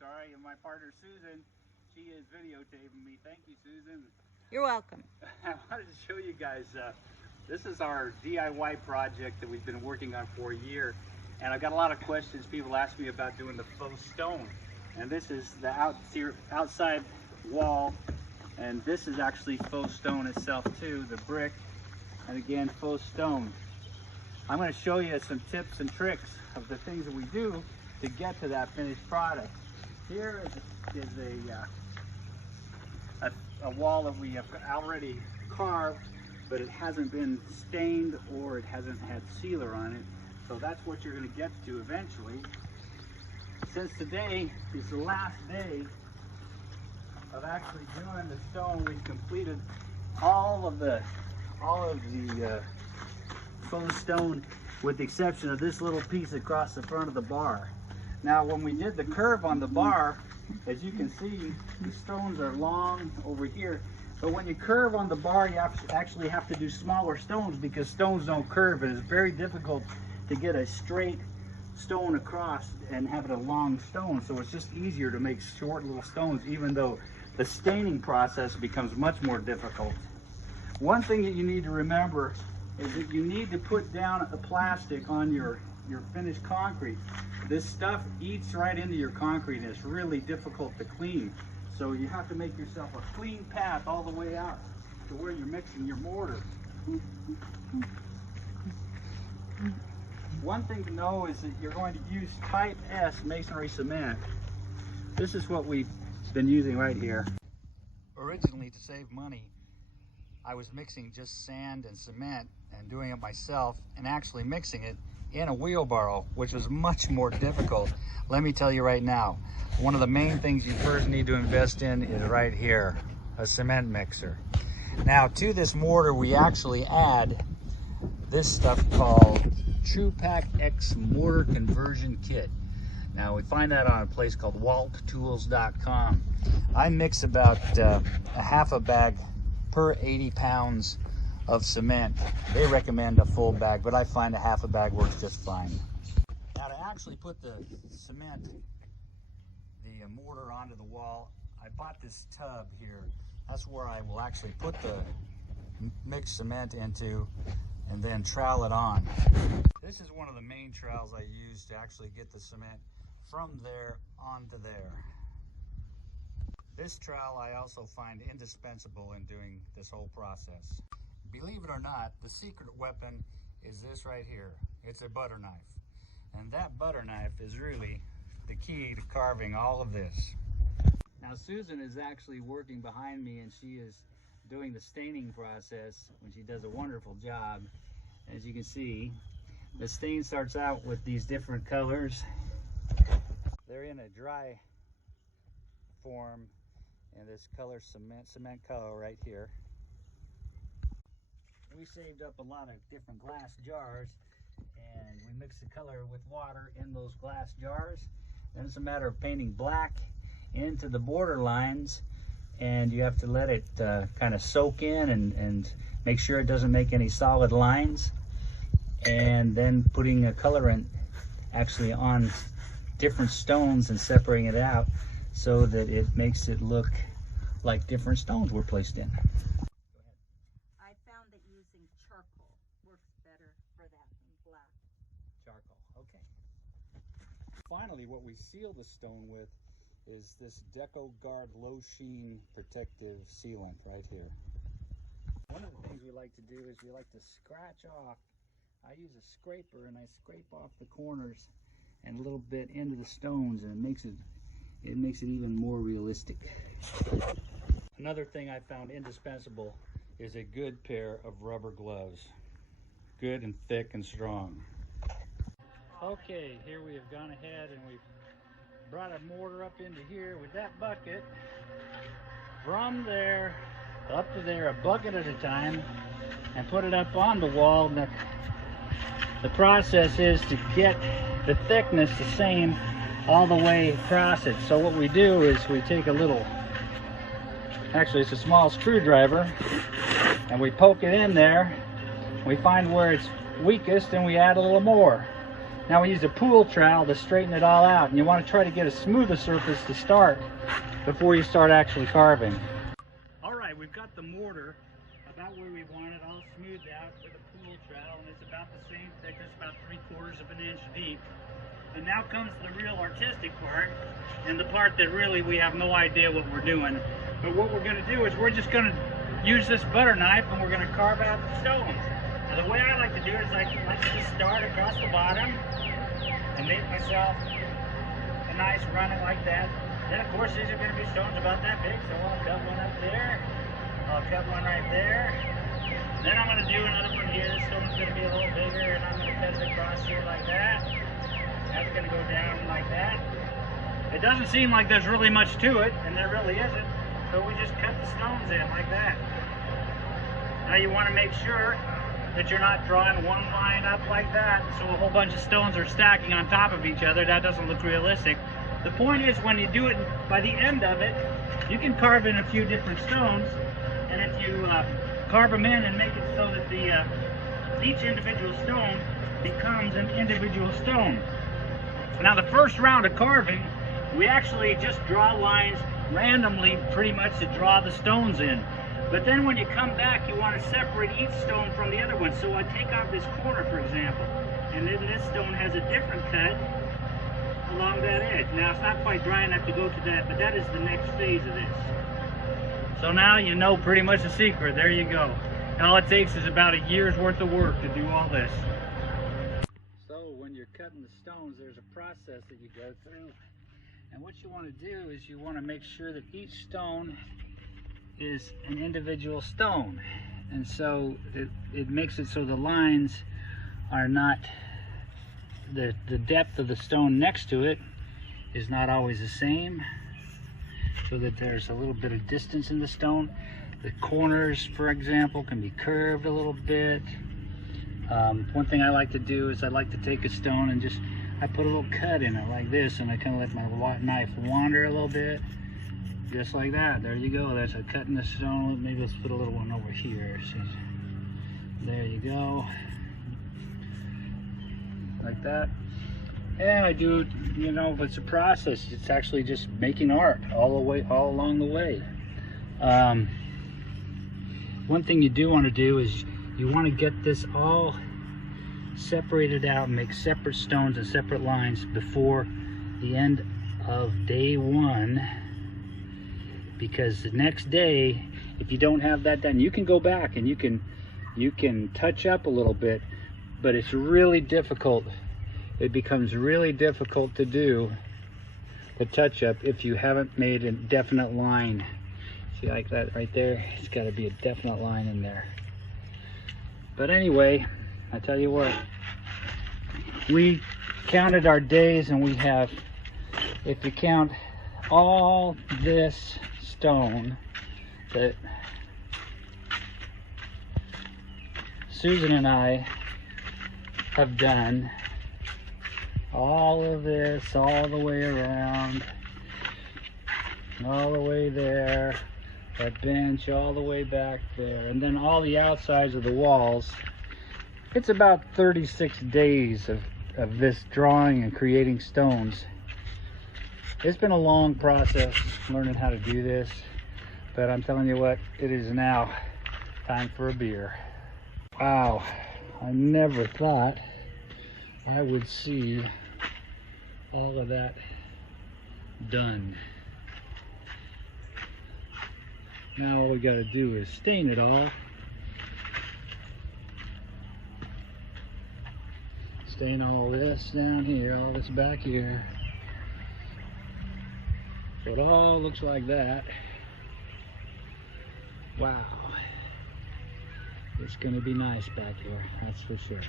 Sorry, and my partner Susan, she is videotaping me. Thank you, Susan. You're welcome. I wanted to show you guys, this is our DIY project that we've been working on for a year. And I've got a lot of questions. People ask me about doing the faux stone. And this is the outside wall. And this is actually faux stone itself too, the brick. And again, faux stone. I'm going to show you some tips and tricks of the things that we do to get to that finished product. Here is a wall that we have already carved, but it hasn't been stained or it hasn't had sealer on it. So that's what you're going to get to eventually. Since today is the last day of actually doing the stone, we've completed all of the faux stone with the exception of this little piece across the front of the bar. Now when we did the curve on the bar, as you can see, these stones are long over here, but when you curve on the bar you actually have to do smaller stones because stones don't curve, and it's very difficult to get a straight stone across and have it a long stone. So it's just easier to make short little stones, even though the staining process becomes much more difficult. One thing that you need to remember is that you need to put down the plastic on your finished concrete. This stuff eats right into your concrete and it's really difficult to clean. So you have to make yourself a clean path all the way out to where you're mixing your mortar. One thing to know is that you're going to use type S masonry cement. This is what we've been using right here. Originally, to save money, I was mixing just sand and cement and doing it myself and actually mixing it in a wheelbarrow, which was much more difficult. Let me tell you right now, one of the main things you first need to invest in is right here, a cement mixer. Now to this mortar, we actually add this stuff called TruePak X Mortar Conversion Kit. Now we find that on a place called walttools.com. I mix about a half a bag per 80 pounds of cement. They recommend a full bag, but I find a half a bag works just fine. Now to actually put the cement, the mortar onto the wall, I bought this tub here. That's where I will actually put the mixed cement into and then trowel it on. This is one of the main trowels I use to actually get the cement from there onto there. This trowel I also find indispensable in doing this whole process. Believe it or not, the secret weapon is this right here. It's a butter knife. And that butter knife is really the key to carving all of this. Now Susan is actually working behind me and she is doing the staining process, and she does a wonderful job. As you can see, the stain starts out with these different colors. They're in a dry form in this color cement color right here. We saved up a lot of different glass jars and we mix the color with water in those glass jars. Then it's a matter of painting black into the border lines, and you have to let it kind of soak in and make sure it doesn't make any solid lines, and then putting a colorant actually on different stones and separating it out so that it makes it look like different stones were placed in. I found that using charcoal works better for that than black. Charcoal, okay. Finally, what we seal the stone with is this Deco Guard low sheen protective sealant right here. One of the things we like to do is we like to scratch off. I use a scraper and I scrape off the corners and a little bit into the stones, and it makes it even more realistic. Another thing I found indispensable is a good pair of rubber gloves. Good and thick and strong. Okay, here we have gone ahead and we've brought a mortar up into here with that bucket. From there up to there, a bucket at a time, and put it up on the wall. And the process is to get the thickness the same all the way across it. So what we do is we take a little, actually it's a small screwdriver, and we poke it in there. We find where it's weakest and we add a little more. Now we use a pool trowel to straighten it all out, and you want to try to get a smoother surface to start before you start actually carving. All right, we've got the mortar about where we want it, all smoothed out with a pool trowel, and it's about the same thickness, about 3/4 of an inch deep. And now comes the real artistic part, and the part that really we have no idea what we're doing. But what we're going to do is we're just going to use this butter knife, and we're going to carve out the stones. Now the way I like to do it is I like to just start across the bottom and make myself a nice running like that. Then of course these are going to be stones about that big, so I'll cut one up there, I'll cut one right there. Then I'm going to do another one here. This stone's going to be a little bigger, and I'm going to cut it across here like that. That's going to go down like that. It doesn't seem like there's really much to it, and there really isn't. So we just cut the stones in like that. Now you want to make sure that you're not drawing one line up like that, so a whole bunch of stones are stacking on top of each other. That doesn't look realistic. The point is, when you do it, by the end of it, you can carve in a few different stones, and if you carve them in and make it so that each individual stone becomes an individual stone. Now the first round of carving, we actually just draw lines randomly pretty much to draw the stones in. But then when you come back, you want to separate each stone from the other one. So I take out this corner, for example, and then this stone has a different cut along that edge. Now it's not quite dry enough to go to that, but that is the next phase of this. So now you know pretty much the secret. There you go. All it takes is about a year's worth of work to do all this. So when you're cutting the stones, there's a process that you go through. And what you want to do is you want to make sure that each stone is an individual stone. And so it makes it so the lines are not, the depth of the stone next to it is not always the same, so that there's a little bit of distance in the stone. The corners, for example, can be curved a little bit. One thing I like to do is I like to take a stone and I put a little cut in it like this, and I kind of let my knife wander a little bit, just like that. There you go. That's a cut in the stone. Maybe let's put a little one over here. There you go, like that. And I do, you know, it's a process. It's actually just making art all along the way. One thing you do want to do is you want to get this all separated out and make separate stones and separate lines before the end of day one, because the next day, if you don't have that done, you can go back and you can touch up a little bit, but it's really difficult. It becomes really difficult to do the touch up if you haven't made a definite line. See, like that right there, it's got to be a definite line in there. But anyway, I tell you what, we counted our days, and we have, if you count all this stone that Susan and I have done, all of this, all the way around, all the way there, that bench all the way back there, and then all the outsides of the walls. It's about 36 days of this drawing and creating stones. It's been a long process learning how to do this, but I'm telling you what, it is now time for a beer. Wow, I never thought I would see all of that done. Now all we got to do is stain it all. Stain all this down here, all this back here. So it all looks like that. Wow. It's going to be nice back here, that's for sure.